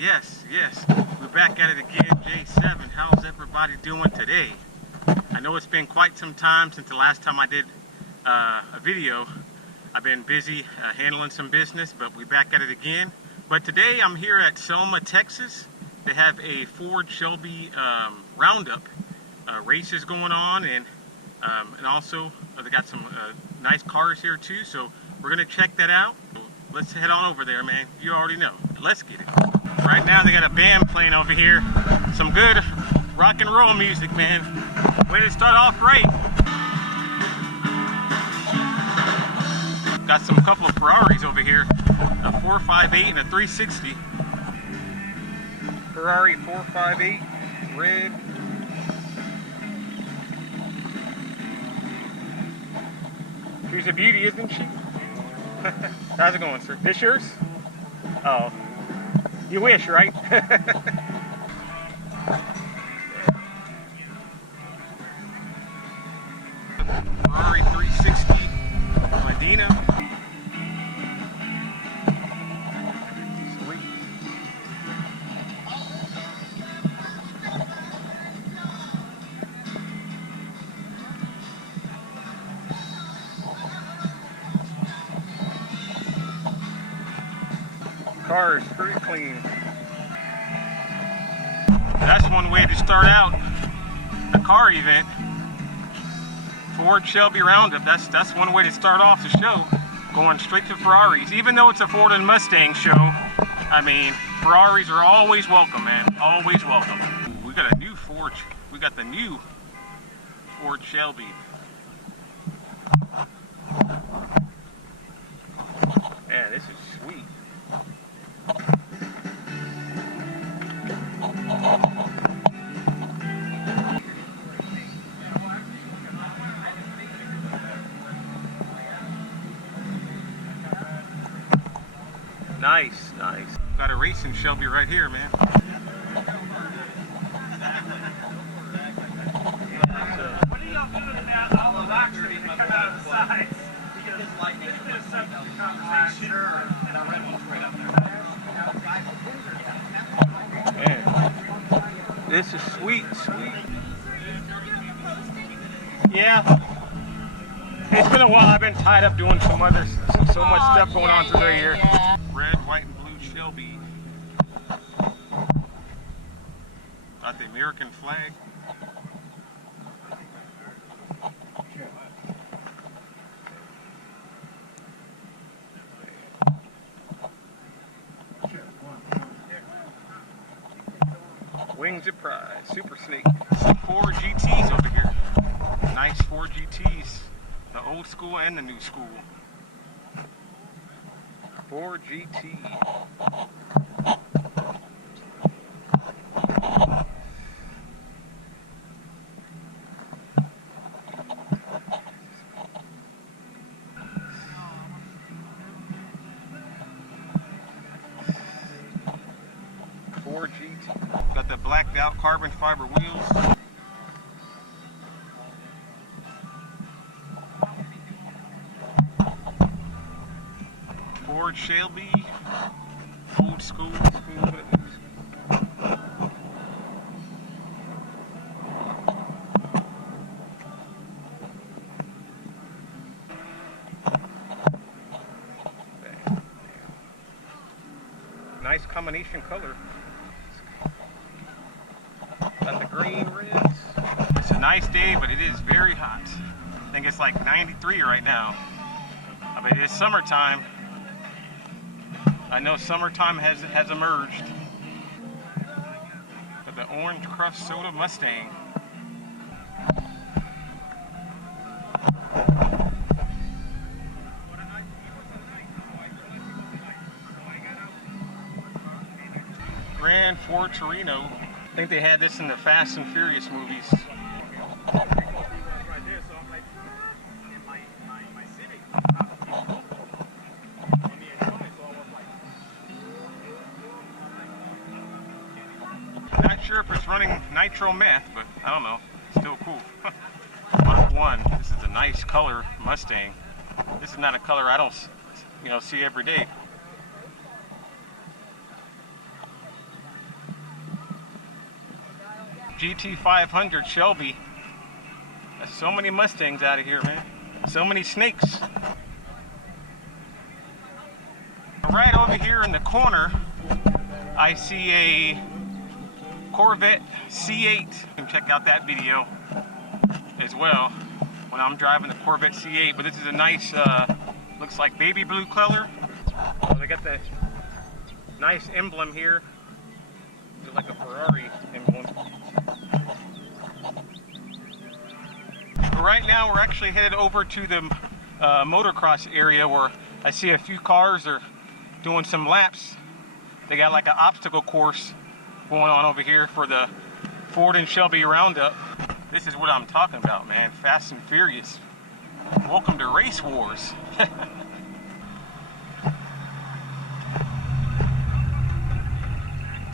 Yes, we're back at it again. J7, how's everybody doing today? I know it's been quite some time since the last time I did a video. I've been busy handling some business, but we're back at it again. But today I'm here at Selma, Texas. They have a Ford Shelby Roundup races going on, and also they got some nice cars here too, so we're gonna check that out. Let's head on over there, man. You already know. Let's get it. Right now they got a band playing over here. Some good rock and roll music, man. Way to start off right. Got some couple of Ferraris over here. A 458 and a 360. Ferrari 458, red. She's a beauty, isn't she? How's it going, sir? This yours? Oh, you wish, right? Ferrari 360 Medina. Sweet. Car is pretty clean. That's one way to start out the car event. Ford Shelby Roundup. That's one way to start off the show. Going straight to Ferraris. Even though it's a Ford and Mustang show, I mean, Ferraris are always welcome, man. Always welcome. We got a new Ford. We got the new Ford Shelby. Man, this is sweet. Nice. Got a racing Shelby right here, man. What are y'all doing about all the oxygen that come out of the sides? Because this is a subject of conversation. And I read one right up there. Man, this is sweet. Yeah. It's been a while. I've been tied up doing so much stuff going on through the year. Red, white, and blue Shelby. Got the American flag. Wings of Pride, Super Snake. Some 4 GTs over here. Nice 4 GTs. The old school and the new school. 4 GT. Got the blacked out carbon fiber wheels. Ford Shelby, old school. Nice combination color. Got the green reds. It's a nice day, but it is very hot. I think it's like 93 right now. I mean, it's summertime. I know summertime has emerged. Got the orange crushed soda Mustang. Grand Ford Torino. I think they had this in the Fast and Furious movies. Not sure if it's running nitro meth, but I don't know. Still cool. Mark 1. This is a nice color Mustang. This is not a color I don't, see every day. GT500 Shelby. There's so many Mustangs out of here, man. So many snakes. Right over here in the corner, I see a Corvette C8. You can check out that video as well when I'm driving the Corvette C8. But this is a nice, looks like baby blue color. Oh, they got that nice emblem here. It's like a Ferrari emblem. But right now we're actually headed over to the motocross area where I see a few cars are doing some laps. They got like an obstacle course going on over here for the Ford and Shelby Roundup. This is what I'm talking about, man. Fast and Furious. Welcome to Race Wars.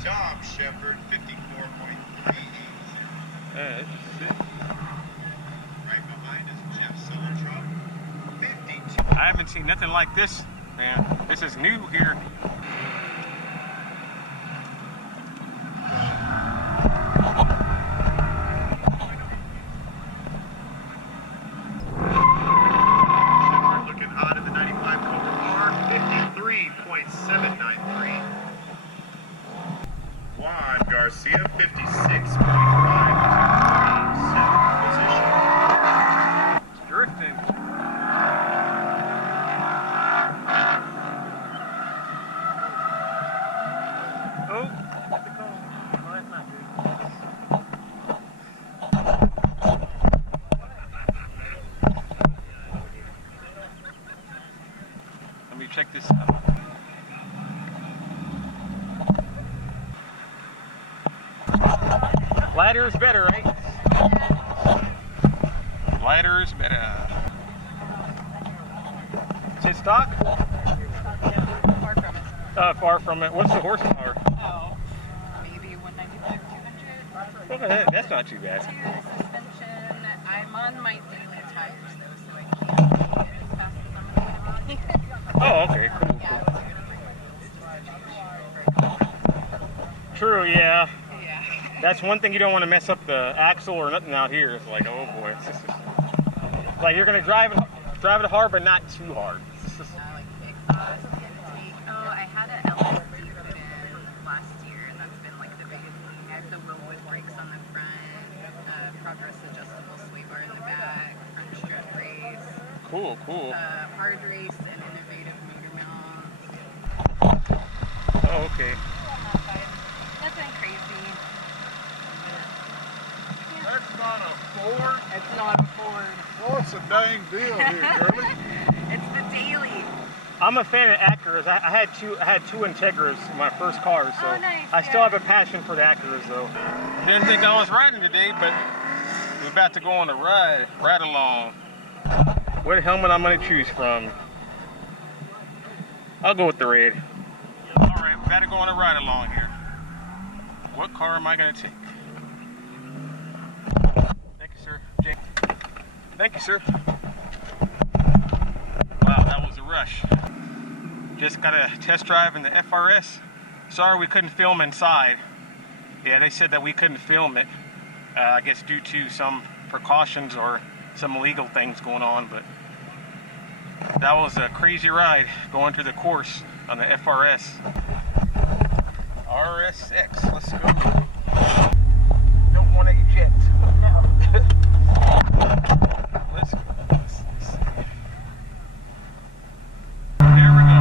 Tom Shepard, 54.380. Yeah, this is sick. Right behind is Jeff Summertruck, 52. I haven't seen nothing like this, man. This is new here. Looking hot in the 95 Cobra R, 53.793. Juan Garcia, 56.5. Seventh position. It's drifting. Oh, got the cone. Well, that's not good. Let me check this out. Lighter is better, right? Lighter is better. Is it stock? Far from it. Far from it. What's the horsepower? Oh, maybe 195, 200. Okay, that's not too bad. Suspension. I'm on my daily tires though, so I can't get as fast as I'm going to be. Oh, okay, cool. True, yeah. Yeah. That's one thing you don't want to mess up the axle or nothing out here. It's like, oh boy. It's just, like you're gonna drive it hard, but not too hard. Like exhaust intake. Oh, I had an LSD put in last year, and that's been like the biggest thing. I have the Wilwood brakes on the front, progress adjustable sway bar in the back, front strut brace. Cool, cool. Hard race and innovative motor mounts. Oh, okay. Nothing crazy. That's not a Ford. It's not a Ford. What's the dang deal here, girlie? It's the daily. I'm a fan of Acuras. I had two Integras in my first car, so Oh, nice, I still yeah. have a passion for the Acuras, though. Didn't think I was riding today, but we're about to go on a ride along. What helmet I'm gonna choose from? I'll go with the red. All right, we gotta go on a ride along here. What car am I gonna take? Thank you, sir. Jake. Thank you, sir. Wow, that was a rush. Just got a test drive in the FRS. Sorry we couldn't film inside. Yeah, they said that we couldn't film it. I guess due to some precautions or some illegal things going on, but that was a crazy ride going through the course on the FRS. RSX, let's go. Don't want to eject. No. Let's go. There we go.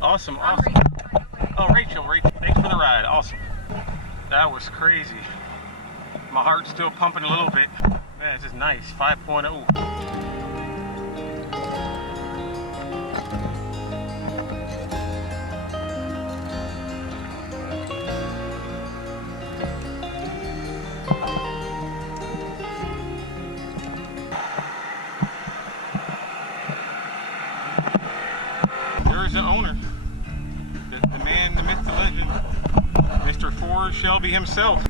Awesome, awesome. Oh, Rachel, thanks for the ride. Awesome. That was crazy. My heart's still pumping a little bit. Man, this is nice. 5.0. There's the owner, the man, the myth, the legend, Mr. Ford Shelby himself.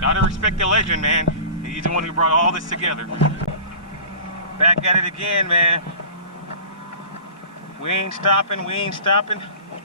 Gotta respect the legend, man. He's the one who brought all this together. Back at it again, man. We ain't stopping, we ain't stopping.